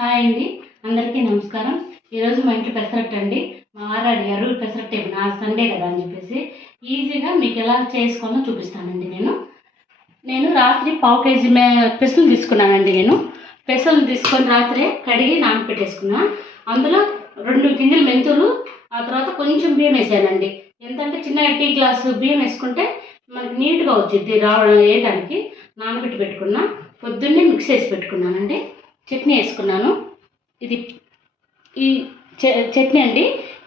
Hi అండి, అందరికీ నమస్కారం. ఈరోజు మా ఇంట్లో పెసరట్టు అండి. మా వారు అడిగారు పెసరట్టు నా సండే కదా అని చెప్పేసి ఈజీగా మీకు ఎలా చేసుకోవాలో చూపిస్తానండి. నేను రాత్రి పావు కేజీ పెసలు తీసుకున్నానండి. పెసలు తీసుకొని రాత్రే కడిగి నానపెట్టేసుకున్నా. అందులో 2 గింజలు మెంతులు, ఆ తర్వాత కొంచెం బియ్యం వేసానండి. ఎంతంటే చిన్న టీ గ్లాసు బియ్యం వేసుకుంటే మనకి నీట్గా వచ్చింది వేయడానికి. నానబెట్టి పెట్టుకున్నా. పొద్దున్నే మిక్స్ చేసి పెట్టుకున్నానండి. చట్నీ వేసుకున్నాను. ఇది ఈ చట్నీ అండి.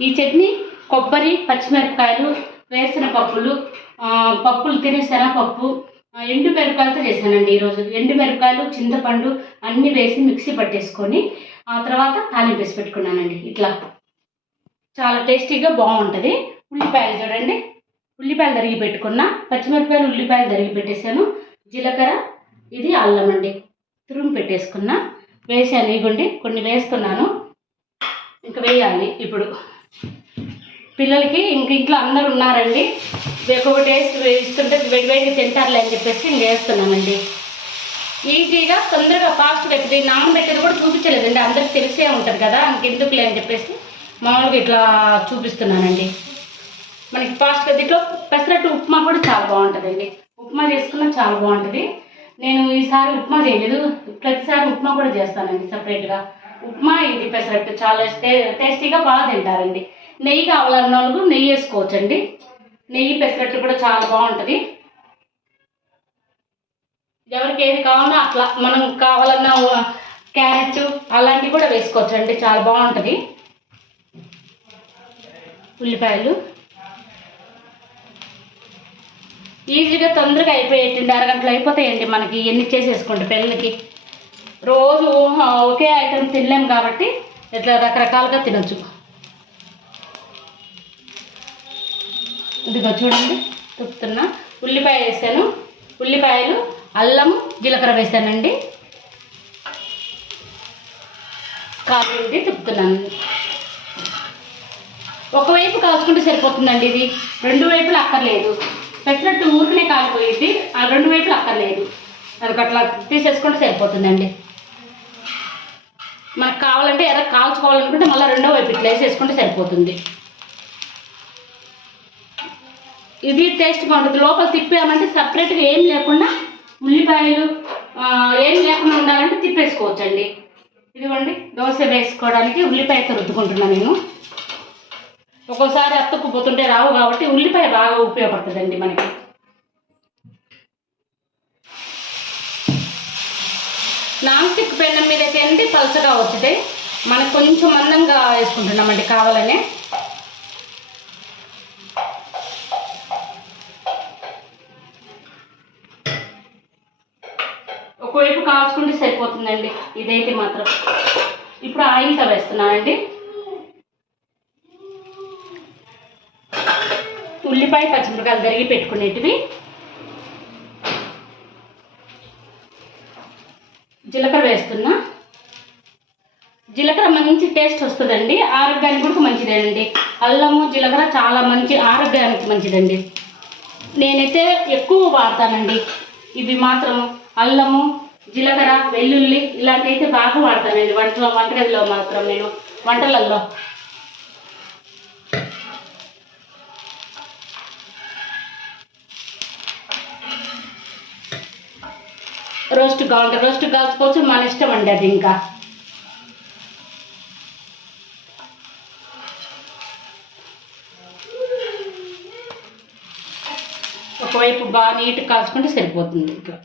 ఈ చట్నీ కొబ్బరి, పచ్చిమిరపకాయలు, వేరుశెనగ పప్పులు తినే శనగపప్పు, ఎండు మిరపకాయలతో చేశానండి ఈరోజు. ఎండు మిరపకాయలు, చింతపండు అన్నీ వేసి మిక్సీ పట్టేసుకొని ఆ తర్వాత తాలింపు వేసి పెట్టుకున్నానండి. ఇట్లా చాలా టేస్టీగా బాగుంటుంది. ఉల్లిపాయలు చూడండి, ఉల్లిపాయలు తరిగి పెట్టుకున్నా. పచ్చిమిరపకాయలు, ఉల్లిపాయలు తరిగి పెట్టేశాను. జీలకర్ర, ఇది అల్లం అండి తురుము పెట్టేసుకున్నా. వేసాను. ఇగోండి కొన్ని వేస్తున్నాను, ఇంకా వేయాలి. ఇప్పుడు పిల్లలకి ఇంట్లో అందరు ఉన్నారండి. ఒక్కొక్క టేస్ట్ ఇస్తుంటే వేడివేడిగా తింటారులే అని చెప్పేసి నేను వేస్తున్నానండి. ఈజీగా తొందరగా ఫాస్ట్గా అవుతుంది. నానబెట్టేది కూడా చూపించలేదండి, అందరికి తెలిసే ఉంటుంది కదా, ఇంకెందుకులే అని చెప్పేసి మామూలుగా ఇట్లా చూపిస్తున్నానండి. మనకి ఫాస్ట్గా దీంట్లో పెసరట్టు ఉప్మా కూడా చాలా బాగుంటుందండి. ఉప్మా చేసుకున్నా చాలా బాగుంటుంది. నేను ఈసారి ఉప్మా చేయలేదు, ప్రతిసారి ఉప్మా కూడా చేస్తానండి సపరేట్గా. ఉప్మా, ఇది పెసరట్టు చాలా టేస్టీగా బాగా తింటారండి. నెయ్యి కావాలన్న వాళ్ళు నెయ్యి వేసుకోవచ్చండి. నెయ్యి పెసరట్టు కూడా చాలా బాగుంటుంది. ఎవరికి ఏది కావాలో అట్లా మనం కావాలన్న క్యారెట్ అలాంటివి కూడా వేసుకోవచ్చండి, చాలా బాగుంటుంది. ఉల్లిపాయలు ఈజీగా తొందరగా అయిపోయేటండి. అరగంటలో అయిపోతాయండి మనకి ఎన్ని చేసేసుకుంటే. పిల్లలకి రోజు ఒకే ఐటెం తినలేం కాబట్టి ఇట్లా రకరకాలుగా తినొచ్చు. ఇదిగో చూడండి, తిప్పుతున్నా. ఉల్లిపాయ వేసాను. ఉల్లిపాయలు, అల్లం, జీలకర్ర వేసానండి. కాలింది తిప్పుతున్నాను. ఒకవైపు కాల్చుకుంటే సరిపోతుందండి. ఇది 2 వైపులు అక్కర్లేదు. పెసరట్టు ఊరికనే కాలిపోయింది, ఆ 2 వైపులు అక్కర్లేదు. అది అట్లా తీసేసుకుంటే సరిపోతుందండి. మనకు కావాలంటే కాల్చుకోవాలనుకుంటే మళ్ళీ 2వ వైపు ఇట్లా వేసేసుకుంటే సరిపోతుంది. ఇది టేస్ట్ బాగుంటుంది. లోపల తిప్పామంటే సపరేట్గా ఏం లేకుండా ఉల్లిపాయలు ఏం లేకుండా ఉండాలంటే తిప్పేసుకోవచ్చండి. ఇదిగోండి, దోశ వేసుకోవడానికి ఉల్లిపాయతో రుద్దుకుంటున్నాను నేను. ఒక్కోసారి అతుక్కుపోతుంటే రావు కాబట్టి ఉల్లిపాయ బాగా ఉపయోగపడుతుందండి మనకి. నాన్ స్టిక్ పెనం మీద అయితే పలచగా వచ్చితే మనకు కొంచెం మందంగా వేసుకుంటున్నామండి కావాలనే. ఒకవైపు కాల్చుకుంటే సరిపోతుందండి ఇదైతే మాత్రం. ఇప్పుడు ఆయిల్తో వేస్తున్నానండి. ఉల్లిపాయ, పచ్చిమిరపకాయలు తరిగి పెట్టుకునేటివి. జీలకర్ర వేస్తున్నా. జీలకర్ర మంచి టేస్ట్ వస్తుందండి, ఆరోగ్యానికి కూడా మంచిదేనండి. అల్లము, జీలకర్ర చాలా మంచి, ఆరోగ్యానికి మంచిదండి. నేనైతే ఎక్కువ వాడతానండి ఇవి మాత్రం. అల్లము, జీలకర్ర, వెల్లుల్లి ఇలాంటివి అయితే బాగా వాడతానండి వంటగదిలో మాత్రం. నేను వంటలలో రోస్ట్ కావాలంటే రోస్ట్ కాల్చుకోవచ్చు, మన ఇష్టం అండి అది. ఇంకా ఒకవైపు బాగా నీట్గా కాల్చుకుంటే సరిపోతుంది. ఇట్లా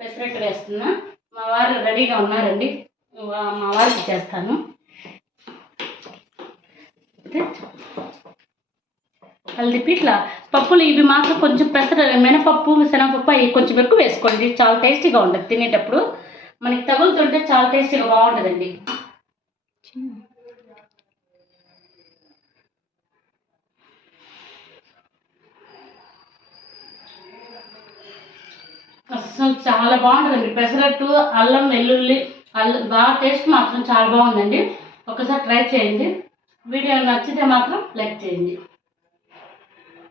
పెసరట్టు వేస్తున్నా. మా వారు రెడీగా ఉన్నారండి, మా వారికి చేస్తాను. కలిపి ఇట్లా పప్పులు ఇవి మాత్రం కొంచెం మినపప్పు, శనగపప్పు అవి కొంచెం ఎక్కువ వేసుకోండి, చాలా టేస్టీగా ఉంటుంది. తినేటప్పుడు మనకి తగులుతుంటే చాలా టేస్టీగా బాగుంటుందండి. అసలు చాలా బాగుంటుందండి పెసరట్టు. అల్లం, వెల్లుల్లి, బాగా టేస్ట్ మాత్రం చాలా బాగుందండి. ఒకసారి ట్రై చేయండి. వీడియో నచ్చితే మాత్రం లైక్ చేయండి.